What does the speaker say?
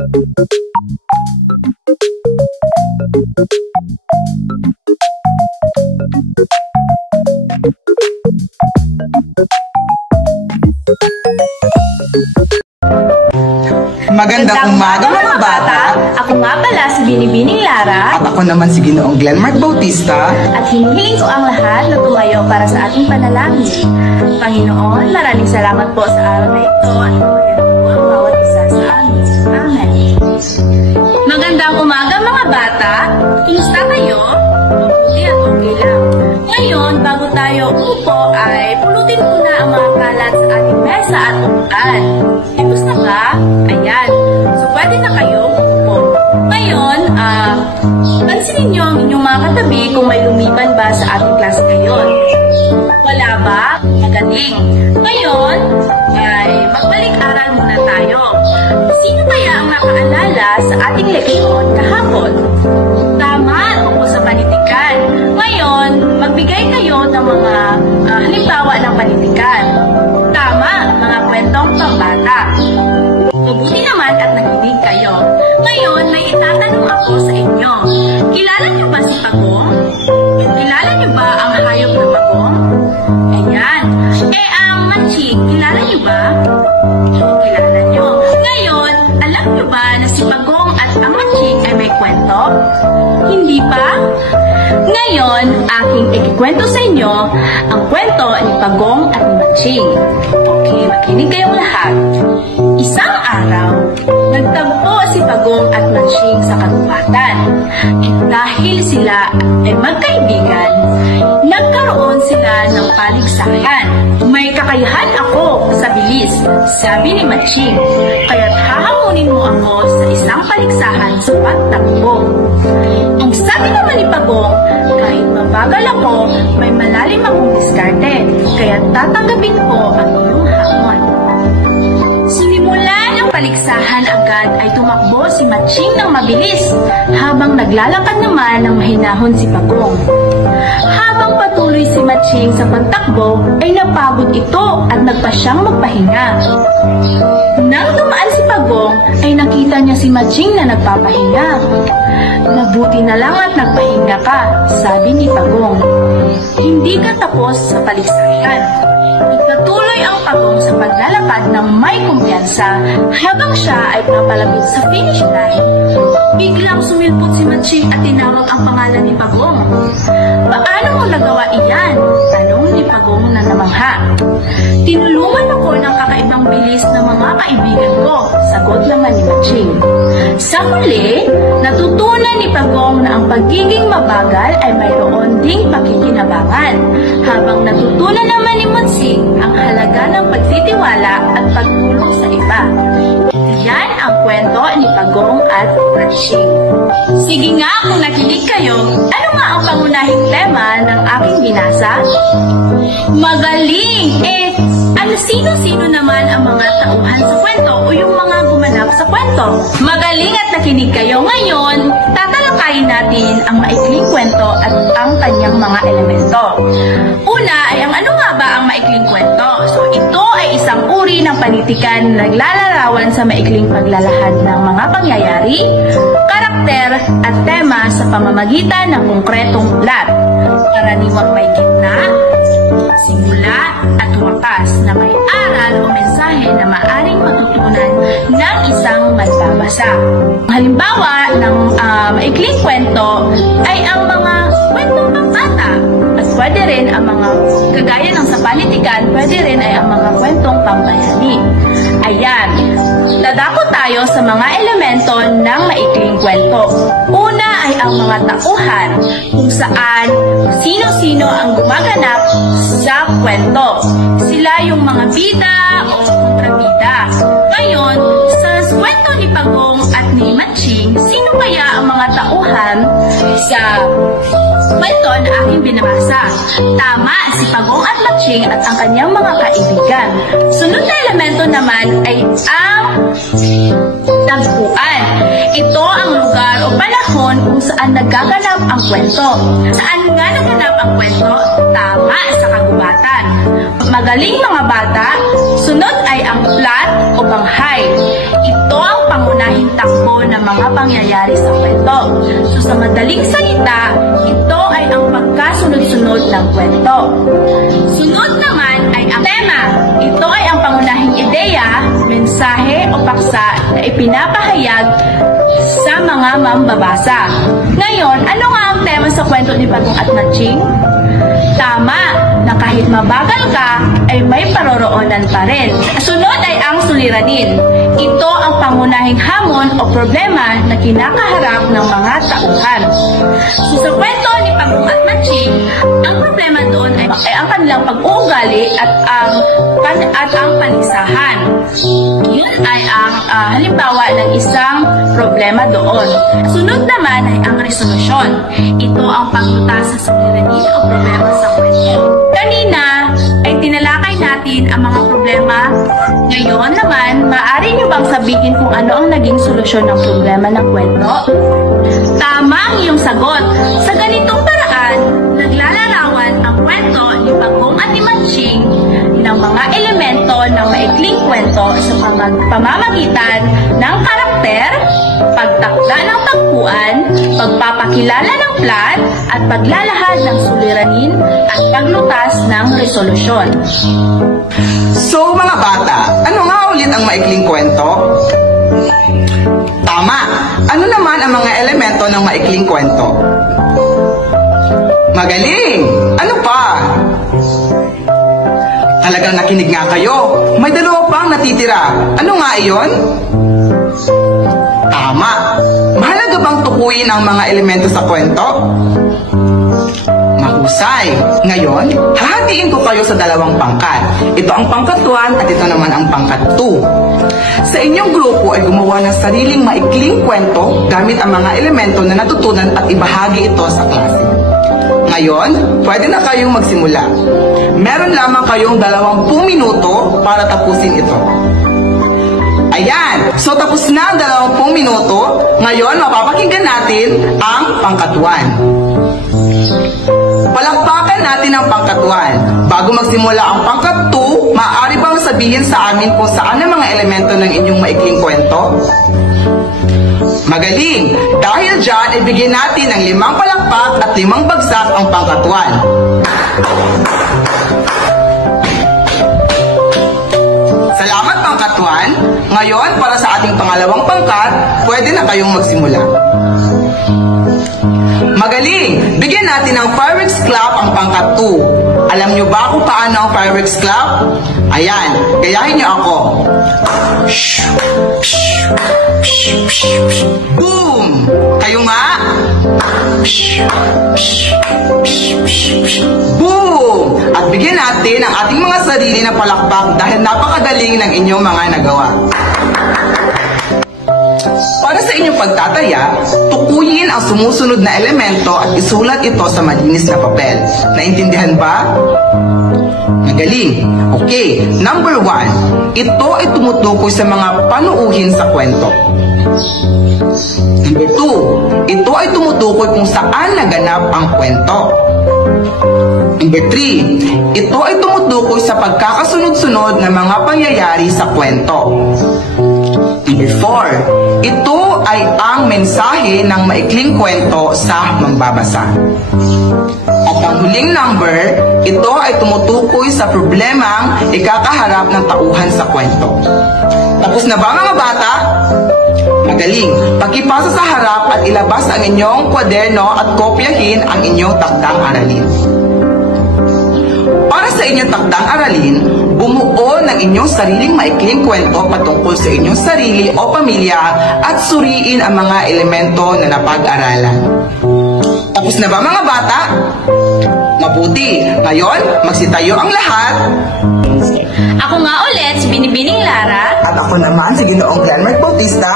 Magandang umaga mga bata! Ako nga pala si Binibining Lara. At ako naman si Ginoong Glenmark Bautista. At hinihiling ko ang lahat na tumayo para sa ating panalangin. Panginoon, maraming salamat po sa araw na ito at tumayan po ang bawat isa sa amin. Amen. Magandang umaga mga bata! Kumusta kayo? Mabuti at okay lang. Ngayon, bago tayo umupo ay pulutin muna ang mga kalat sa ating mesa at upuan. Gusto ka? Ayan. So, pwede na kayo umupo. Ngayon, pansinin niyo ang inyong mga katabi kung may lumiban ba sa ating klase ngayon. Wala ba? Magaling. Ngayon, ay magbalik-aral muna tayo. Sino kaya ang nakaalala sa ating leksyon kahapon? Tama, tungkol sa panitikan. Ngayon, magbigay kayo ng mga halimbawa ng panitikan. Tama, mga kwentong pambata. Mabuti naman at nakinig kayo. Ngayon, may itatanong ako sa inyo. Kilala niyo ba si Pagong? Kilala niyo ba ang hayop ng Pagong? Ayan. Ang matching, kilala niyo ba? Kilala niyo. Ngayon, alam niyo ba na si Pagong at ang matching ay may kwento? Hindi pa? Ngayon, aking ikikwento sa inyo ang kwento ni Pagong at ni Matching. Okay, makinig kayong lahat. Isang araw, nagtagpo si Pagong at Matching sa kagubatan. Dahil sila ay magkaibigan, nagkaroon sila ng paligsahan. May kakayahan ako sa bilis, sabi ni Matching. Kaya't hahamunin mo ako sa isang paligsahan sa pagtakbo. Ang sabi naman ni Pagong, kahit mabagal ako, may malalim akong diskarte, kaya't tatanggapin ko ang iyong hamon. Sinimulan ang paligsahan agad ay tumakbo si Matching ng mabilis, habang naglalakad naman ng mahinahon si Pagong. Habang patuloy si Matching sa pagtakbo, ay napagod ito at nagpa siyang magpahinga. Nang dumaan si Pagong, ay nakita niya si Matching na nagpapahinga. Mabuti na lang at nagpahinga ka, sabi ni Pagong. Hindi ka tapos sa paligsahan. Ipatuloy ang Pagong sa paglalakad ng may kumpiyansa habang siya ay papalapit sa finish line. Biglang sumilpot si Matching at tinawag ang pangalan ni Pagong. Paano mo nagawa iyan? Tanong ni Pagong na namangha. Tinulungan ako ng kakaibang bilis ng mga kaibigan ko, sagot naman ni Matching. Sa huli, natutunan ni Pagong na ang pagiging mabagal ay mayroon ding pakikinabangan, habang natutunan naman ni Matching ang halaga ng pagtitiwala at pagtulong sa iba. Yan ang kwento ni Pagong at Matching. Sige nga, kung nakinig kayo, ano nga ang pangunahing tema ng aking binasa? Magaling! Sino-sino naman ang mga tauhan sa kwento o yung mga gumanap sa kwento? Magaling at nakinig kayo. Ngayon, tatalakayin natin ang maikling kwento at ang kanyang mga elemento. Una ay ano nga ba ang maikling kwento? So, ito ay isang uri ng panitikan na naglalarawan sa maikling paglalahad ng mga pangyayari, karakter at tema sa pamamagitan ng konkretong plot. Karaniwang may gitna, simula at wakas na may aral o mensahe na maaring matutunan ng isang magbabasa. Halimbawa ng maikling kwento ay ang mga kwentong pambata at pwede rin ang mga kagaya ng sa panitikan, pwede rin ay ang mga kwentong pambayani. Ayan, dadako tayo sa mga elemento ng maikling kwento. Una ay ang mga tauhan kung saan sino-sino ang gumaganap sa kwento. Sila yung mga bida o kontrabida. Ngayon, sa kwento ni Pagong at ni Matching, sino kaya ang mga tauhan sa kwento na aking binabasa? Tama, si Pagong at Matching at ang kanyang mga kaibigan. Sunod na elemento naman ay ang tagpuan. Ito ang lugar o panahon panahon kung saan nagaganap ang kwento. Saan nga naganap ang kwento? Tama, sa kagubatan. Magaling mga bata, sunod ay ang plot o panghay. Ito ang pangunahing takbo ng mga pangyayari sa kwento. So sa madaling salita, ito ay ang pagkasunod-sunod ng kwento. Sunod naman ay ang tema. Ito ay ang pangunahing ideya, mensahe o paksa na ipinapahayag sa mga mambabasa. Ngayon, ano nga ang tema sa kwento ni Bagong at Matching? Tama, na kahit mabagal ka, ay may paroroonan pa rin. Sunod ay ang suliranin. Ito ang pangunahing hamon o problema na kinakaharap ng mga tauhan. So sa kwento ni Bagong at Matching, ang problema doon ay ang kanilang pag-uugali at ang panisahan. Yun ay ang halimbawa ng isang problema doon. Sunod naman ay ang resolusyon. Ito ang paglutas sa suliranin o problema sa kwento. Kanina ay tinalakay natin ang mga problema. Ngayon naman, maaari nyo bang sabihin kung ano ang naging solusyon ng problema ng kwento? Tama ang iyong sagot. Sa ganitong paraan, naglalarawan ang kwento ni Bagong at ni Matching ng mga elemento ng maikling kwento sa pamamagitan ng karakter, pagtakda ng tagpuan, pagpapakilala ng plot, at paglalahad ng suliranin at paglutas ng resolusyon. So mga bata, ano nga ulit ang maikling kwento? Tama! Ano naman ang mga elemento ng maikling kwento? Magaling! Ano pa? Talagang nakinig nga kayo. May dalawa pang natitira. Ano nga iyon? Tama! Mahalaga bang tukuyin ang mga elemento sa kwento? Mahusay! Ngayon, hahatiin ko kayo sa dalawang pangkat. Ito ang pangkat 1 at ito naman ang pangkat 2. Sa inyong grupo ay gumawa ng sariling maikling kwento gamit ang mga elemento na natutunan at ibahagi ito sa klase. Ngayon, pwede na kayong magsimula. Meron lamang kayong 20 minuto para tapusin ito. Ayan! So tapos na ang 20 minuto. Ngayon, mapapakinggan natin ang pangkat 1. Palakpakan natin ang pangkat 1. Bago magsimula ang pangkat 2, maaari bang sabihin sa amin kung saan ang mga elemento ng inyong maikling kwento? Magaling! Dahil dyan, ibigyan natin ng 5 palakpak at 5 bagsak ang pangkat 1. Salamat pangkat 1. Ngayon, para sa ating pangalawang pangkat, pwede na kayong magsimula. Magaling! Bigyan natin ng fireworks clap ang pangkat 2. Alam nyo ba kung paano ang fireworks clap? Ayan, gayahin nyo ako. Boom! Kayo nga? Boom! At bigyan natin ang ating mga sarili na palakpak dahil napakagaling ng inyong mga nagawa. Para sa inyong pagtataya, tukuyin ang sumusunod na elemento at isulat ito sa malinis na papel. Naintindihan ba? Magaling! Okay, number 1. Ito ay tumutukoy sa mga panuuhin sa kwento. Number 2. Ito ay tumutukoy kung saan naganap ang kwento. Number 3. Ito ay tumutukoy sa pagkakasunod-sunod ng mga pangyayari sa kwento. Number 4. Ito ay ang mensahe ng maikling kwento sa mambabasa. At ang huling number, ito ay tumutukoy sa problemang ikakaharap ng tauhan sa kwento. Tapos na ba mga bata? Magaling! Pakipasa sa harap at ilabas ang inyong kwaderno at kopyahin ang inyong takdang aralin. Para sa inyong takdang aralin, bumuo ng inyong sariling maikling kwento patungkol sa inyong sarili o pamilya at suriin ang mga elemento na napag-aralan. Tapos na ba mga bata? Mabuti! Ngayon, magsitayo ang lahat. Ako nga ulit, si Binibining Lara. At ako naman si Ginoong Glenmark Bautista